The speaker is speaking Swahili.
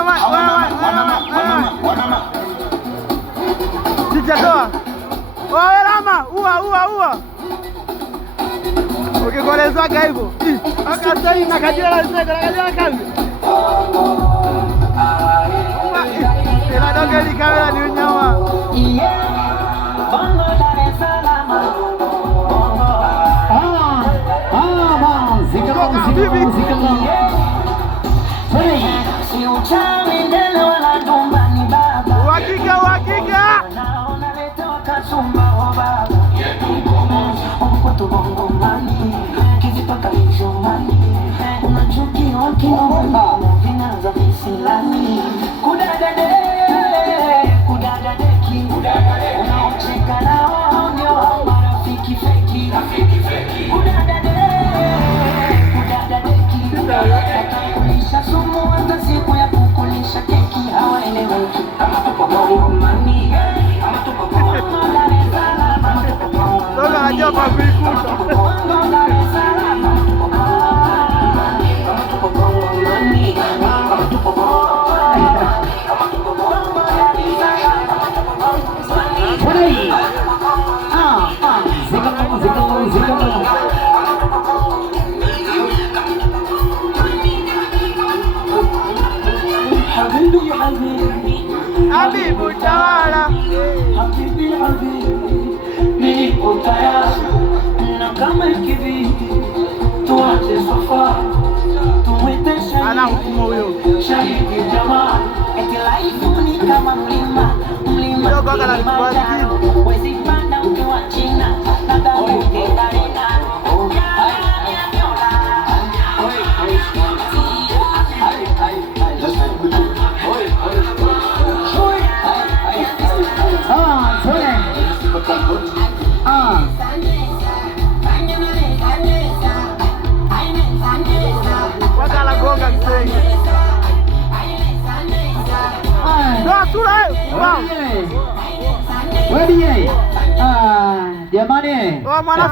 Lama, ua. Ukikolezaga hivyo. Akasema nakajua la zego, nakajua kazi. Ila dogeli kamera ni unyama. Bongo Dar es Salaam. Zikama. Si uchawi ndele wala ndumba ni baba. Uhakika. Naona kasumba wa baba. Mkoto bongo mani. Kizipaka hicho mani. Unachuki wakina vinaanza visilani. Kudadadeki. Unaocheka nao ndio marafiki feki. Kudadadeki. Kulisha sumu hata siku ya kukulisha keki hawaeleweki. Kama tupo bongo mani. Kama tupo bongo Dar es Salaam. Kama tupo bongo mani. Toka najua mabikuta. Bongo Dar es Salaam. Kama tupo bongo mani. Kama tupo bongo Habibu Tawala, Habibi, niko tayari na kama ikibidi tuache sofa tumwite shahidi jamaa, eti life ni kama mlima wezi panda ukiwa China labda ukienda jamani, mwana